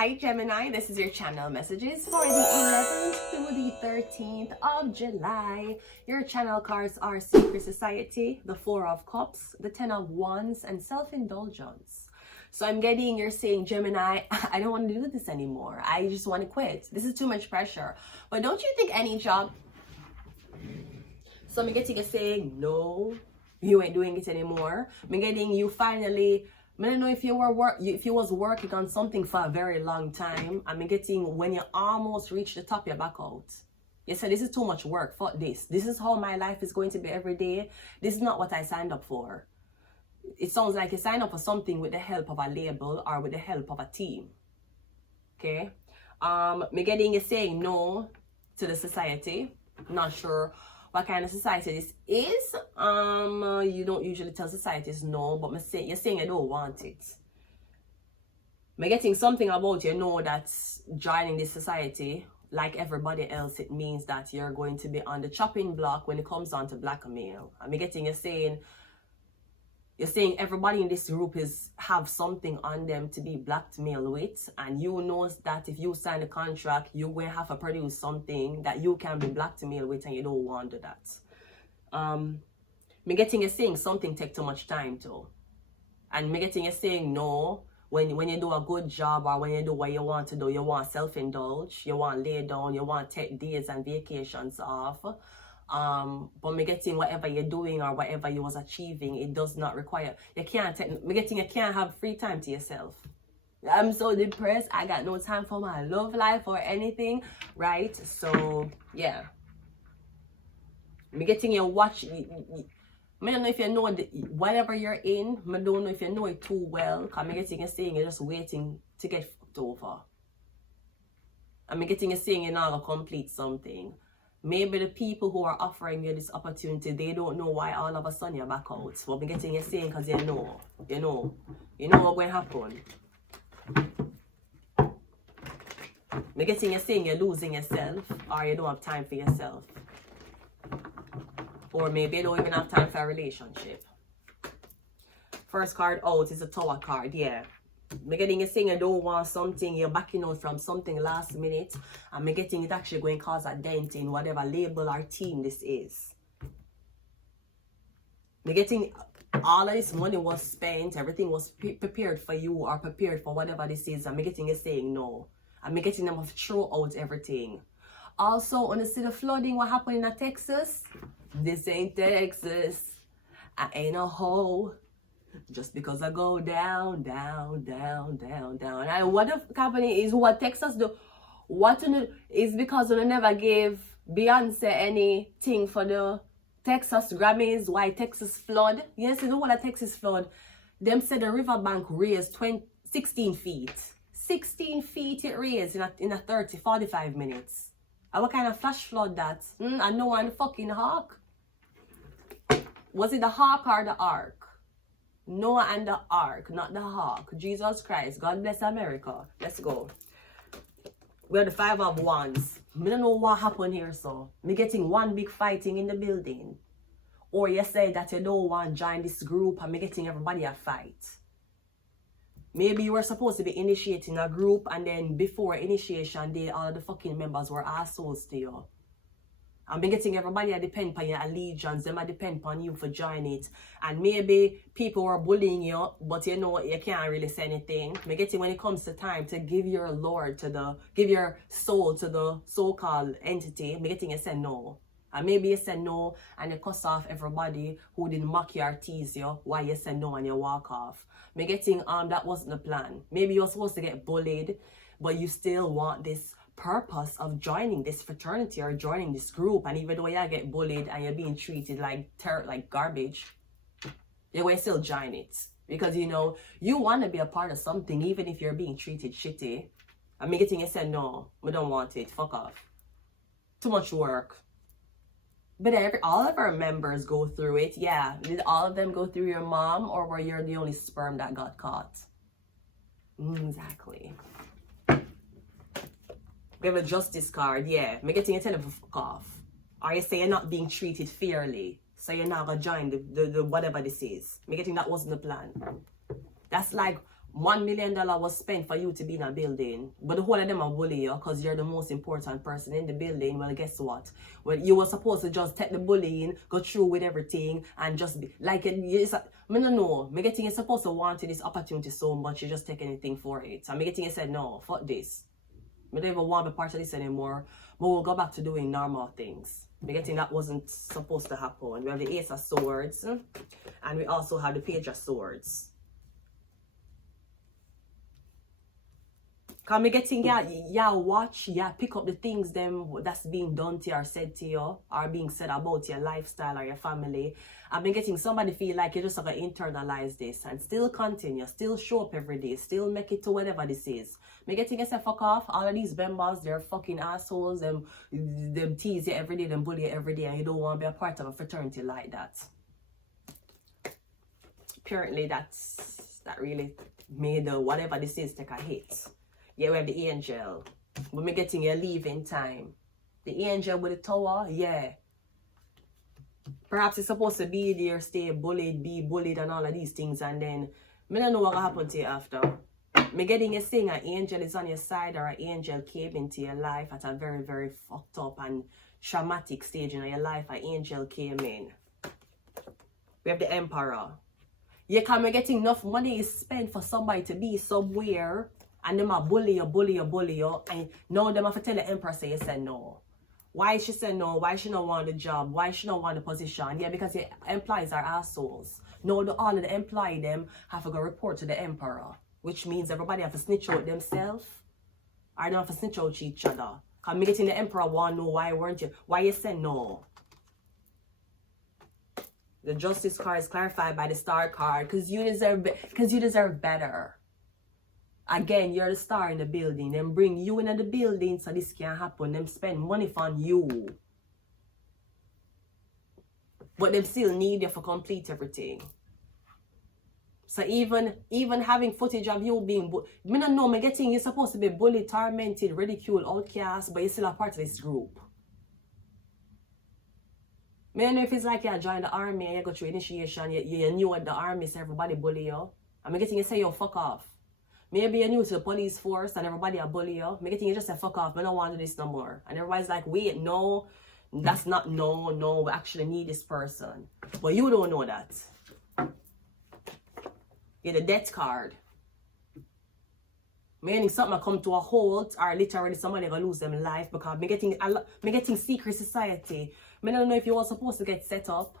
Hi Gemini, this is your channel messages for the 11th to the 13th of July. Your channel cards are Secret Society, the Four of Cups, the Ten of Wands, and Self-Indulgence. So I'm getting, you're saying, Gemini, I don't want to do this anymore. I just want to quit. This is too much pressure. But don't you think any job... So I'm getting you saying, no, you ain't doing it anymore. I'm getting you finally... I don't know if you was working on something for a very long time. I'm getting when you almost reach the top, you're back out. You said, this is too much work. Fuck this. This is how my life is going to be every day. This is not what I signed up for. It sounds like you signed up for something with the help of a label or with the help of a team. Okay? Me getting you saying no to the society. Not sure what kind of society this is. You don't usually tell societies no, but you're saying you don't want it. I'm getting something about you know that joining this society, like everybody else, it means that you're going to be on the chopping block when it comes down to blackmail. I'm getting you're saying everybody in this group have something on them to be blackmailed with, and you know that if you sign a contract, you will have to produce something that you can be blackmailed with, and you don't want to do that. Me getting you saying something take too much time too, and me getting you saying no when you do a good job or when you do what you want to do. You want self-indulge, you want lay down, you want take days and vacations off. But me getting whatever you're doing or whatever you was achieving, it does not require, you can't have free time to yourself. I'm so depressed, I got no time for my love life or anything, right? So yeah, me getting you watch. I don't know if you know whatever you're in. I don't know if you know it too well. Cause me getting you saying you're just waiting to get fucked over. And me getting you saying you're not gonna complete something. Maybe the people who are offering you this opportunity, they don't know why all of a sudden you're back out. But I'm getting you saying because you know what's going to happen. I'm getting you saying you're losing yourself, or you don't have time for yourself. Or maybe you don't even have time for a relationship. First card out is a Tower card, yeah. I'm getting you saying you don't want something, you're backing out from something last minute, and I'm getting it actually going to cause a dent in whatever label or team this is. I'm getting all of this money was spent, everything was prepared for you or prepared for whatever this is, and I'm getting you saying no. I'm getting them to throw out everything. Also, when you see the flooding, what happened in Texas? This ain't Texas. I ain't a hoe. Just because I go down, down, down, down, down. And what the company is what Texas do? What is because they never gave Beyonce anything for the Texas Grammys. Why Texas flood? Yes, you know what a Texas flood. Them said the riverbank raised 16 feet. 16 feet it raised in a 45 minutes. And what kind of flash flood that? I know on the fucking hawk. Was it the hawk or the ark? Noah and the ark, not the hawk. Jesus Christ. God bless America. Let's go. We are the Five of Wands. I don't know what happened here, so. Me getting one big fighting in the building. Or you say that you don't want to join this group and me getting everybody a fight. Maybe you were supposed to be initiating a group and then before initiation day, all of the fucking members were assholes to you. I'm getting everybody that depend on your allegiance, them depend on you for joining it. And maybe people are bullying you, but you know you can't really say anything. I'm getting when it comes to time to give your give your soul to the so-called entity, I'm getting you say no. And maybe you say no and you cuss off everybody who didn't mock you or tease you while you say no and you walk off. I'm getting that wasn't the plan. Maybe you're supposed to get bullied, but you still want this purpose of joining this fraternity or joining this group, and even though you get bullied and you're being treated like garbage, you will still join it because you know you want to be a part of something even if you're being treated shitty. I'm getting you said no, we don't want it, fuck off, too much work. But all of our members go through it. Yeah, did all of them go through your mom, or were you the only sperm that got caught? Exactly. We have a justice card, yeah. I'm getting you tell them to fuck off. Or you say you're not being treated fairly, so you're not gonna join the whatever this is. I'm getting that wasn't the plan. That's like $1 million was spent for you to be in a building, but the whole of them are bully you because you're the most important person in the building. Well, guess what? Well, you were supposed to just take the bullying, go through with everything, and just be like it. I don't know. Me getting you supposed to want this opportunity so much, you just take anything for it. And me getting you said, no, fuck this. I don't even want to be part of this anymore. But we'll go back to doing normal things. Me getting that wasn't supposed to happen. We have the Ace of Swords, and we also have the Page of Swords. Cause me getting watch, pick up the things that's being done to you or said to you or being said about your lifestyle or your family. I've been getting somebody feel like you just have to internalize this and still continue, still show up every day, still make it to whatever this is. Me getting you say fuck off, all of these members, they're fucking assholes, them tease you every day, them bully you every day, and you don't want to be a part of a fraternity like that. Apparently that really made the whatever this is take a hit. Yeah, we have the Angel. But me getting your leaving time. The Angel with the Tower, yeah. Perhaps it's supposed to be there, stay bullied, be bullied and all of these things. And then, me don't know what will happen to you after. Me getting you saying an angel is on your side or an angel came into your life at a very, very fucked up and traumatic stage in your life. An angel came in. We have the Emperor. You can be getting enough money is spent for somebody to be somewhere. And them a bully you, and now them have to tell the Empress say you said no. Why she said no? Why she don't want the job? Why she don't want the position? Yeah, because the employees are assholes. No, all of the employee them have to go report to the Emperor, which means everybody have to snitch out themselves, or they have to snitch out each other. Cause me getting the Emperor want to know why you said no. The Justice card is clarified by the Star card, because you deserve better. Again, you're the star in the building. Them bring you into the building so this can happen. Them spend money on you. But them still need you for complete everything. So even having footage of you being me don't know, me getting you're supposed to be bullied, tormented, ridiculed, outcast, but you're still a part of this group. Me don't know if it's like you join the army and you go through initiation, you knew what the army, so everybody bully you. And me getting you say, yo, fuck off. Maybe you're new to the police force and everybody are bully you. Me getting you just say fuck off, I don't want to do this no more. And everybody's like, wait, no, that's not no, we actually need this person. But you don't know that. You're the death card. Meaning something will come to a halt or literally somebody will lose them life because me getting secret society. Me don't know if you were supposed to get set up.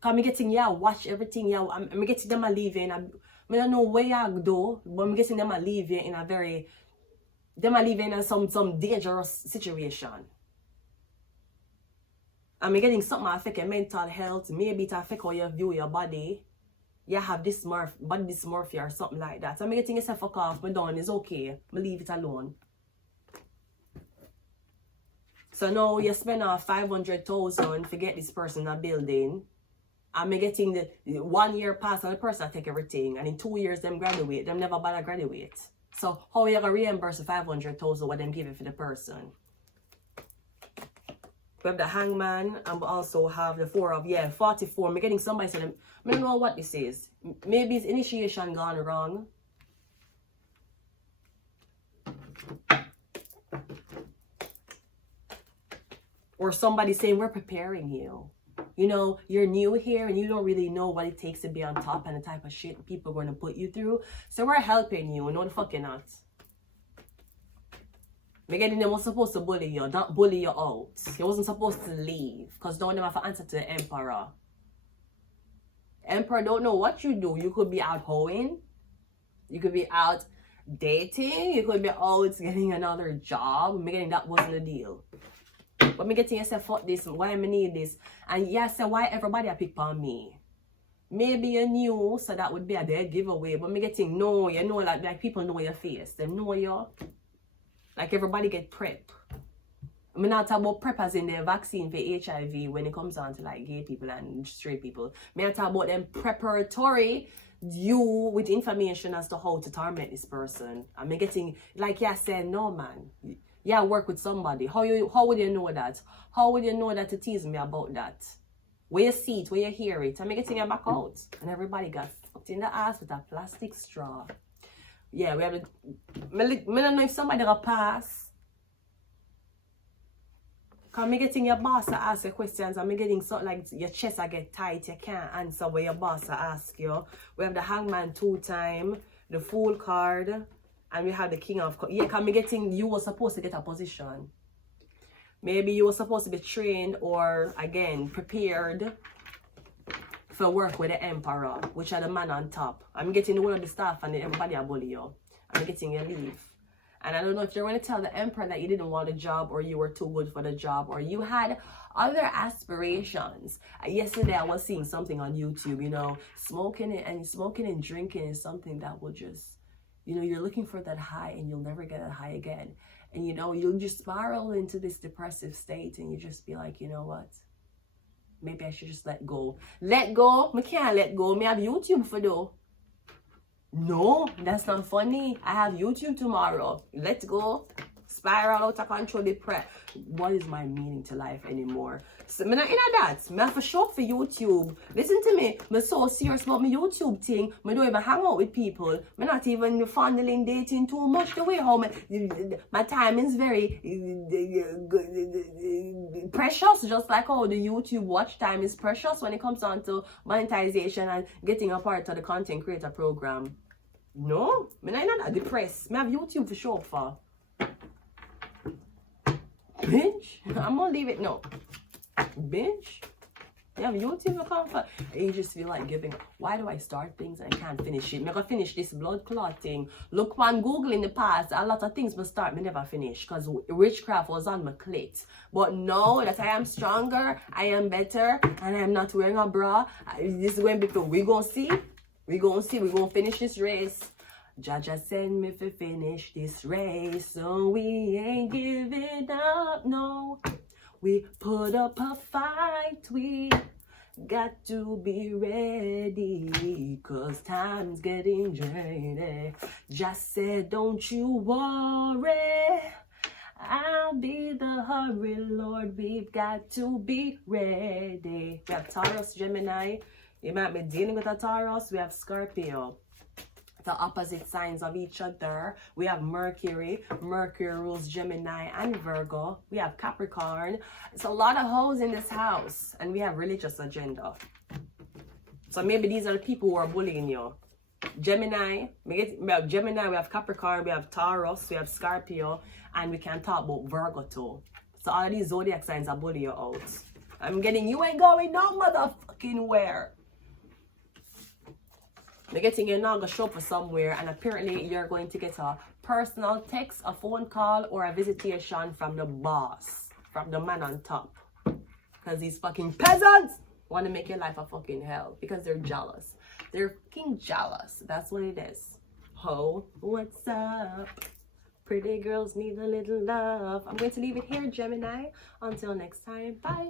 Cause me getting watch everything, me getting them a leaving. I don't know where you do, but I'm guessing them leave you in a very, leave you in some dangerous situation. I'm getting something affect your mental health, maybe it affect how you view your body. You have body dysmorphia or something like that. So I'm getting yourself fuck off, but done, it's okay. I leave it alone. So now you spend 500,000 to get this person a building. I'm getting the 1 year pass and the person take everything, and in 2 years them graduate, them never bother graduate. So how you gonna reimburse the 500,000 what them give it for the person? We have the Hangman, and we also have the 44. I'm getting somebody said, I don't know what this is. Maybe it's initiation gone wrong. Or somebody saying we're preparing you. You know, you're new here and you don't really know what it takes to be on top and the type of shit people are going to put you through. So we're helping you. No, the fuck you're not. Again, they were supposed to bully you, not bully you out. You wasn't supposed to leave because no one have to answer to the Emperor. Emperor don't know what you do. You could be out hoeing. You could be out dating. You could be out getting another job. Again, that wasn't the deal. But me getting yourself fuck this, why I need this? And yes, so why everybody a pick on me? Maybe you're new, so that would be a dead giveaway. But me getting no, you know, like people know your face. They know you. Like everybody get PrEP. I'm not talking about PrEP as in the vaccine for HIV when it comes on to like gay people and straight people. I'm talking about them preparatory you with information as to how to torment this person. I'm getting, like I said, no man. Yeah, work with somebody. How would you know that? How would you know that to tease me about that? Where you see it, where you hear it, I'm getting it back out. And everybody got in the ass with a plastic straw. Yeah, we have to... I don't know if somebody gonna pass. Cause me getting your boss to ask you questions and me getting something like your chest I get tight, you can't answer what your boss to ask you. We have the hangman 2 times, the fool card, and we have the king of... Yeah, cause me getting... You were supposed to get a position. Maybe you were supposed to be trained or, again, prepared for work with the emperor, which are the man on top. I'm getting one of the staff and everybody are bully you. I'm getting your leave. And I don't know if you're going to tell the emperor that you didn't want a job or you were too good for the job or you had other aspirations. Yesterday I was seeing something on YouTube, you know, smoking and drinking is something that will just, you know, you're looking for that high and you'll never get that high again. And, you know, you'll just spiral into this depressive state and you just be like, you know what? Maybe I should just let go. Let go? I can't let go. I have YouTube for though. No, that's not funny. I have YouTube tomorrow. Let go. Spiral out of control, depressed. What is my meaning to life anymore? So, I'm not in that. I'm not for sure for YouTube. Listen to me. I'm so serious about my YouTube thing. I don't even hang out with people. I'm not even fondling dating too much the way how my time is very precious. Just like how the YouTube watch time is precious when it comes down to monetization and getting a part of the content creator program. No, I'm not depressed. I have YouTube for sure for. Binge? I'm gonna leave it. No. Binge? You have YouTube account for. You just feel like giving up. Why do I start things and I can't finish it? I'm gonna finish this blood clot thing. Look on Google in the past, a lot of things will start, me never finish because witchcraft was on my clit. But now that I am stronger, I am better, and I am not wearing a bra, this is going to be good. We're gonna see. We're gonna finish this race. Jaja send me to finish this race, so we ain't giving up, no. We put up a fight, we got to be ready, cause time's getting dirty. Just said, don't you worry, I'll be the hurry, Lord, we've got to be ready. We have Taurus, Gemini. You might be dealing with a Taurus. We have Scorpio. The opposite signs of each other. We have Mercury. Mercury rules Gemini and Virgo. We have Capricorn. It's a lot of hoes in this house. And we have religious agenda. So maybe these are the people who are bullying you. Gemini. We have Gemini. We have Capricorn. We have Taurus. We have Scorpio. And we can talk about Virgo too. So all of these zodiac signs are bullying you out. I'm getting, you ain't going no motherfucking where. You're getting your naga show for somewhere, and apparently you're going to get a personal text, a phone call, or a visitation from the boss, from the man on top. Because these fucking peasants want to make your life a fucking hell because they're jealous. They're fucking jealous. That's what it is. Ho, what's up? Pretty girls need a little love. I'm going to leave it here, Gemini. Until next time, bye.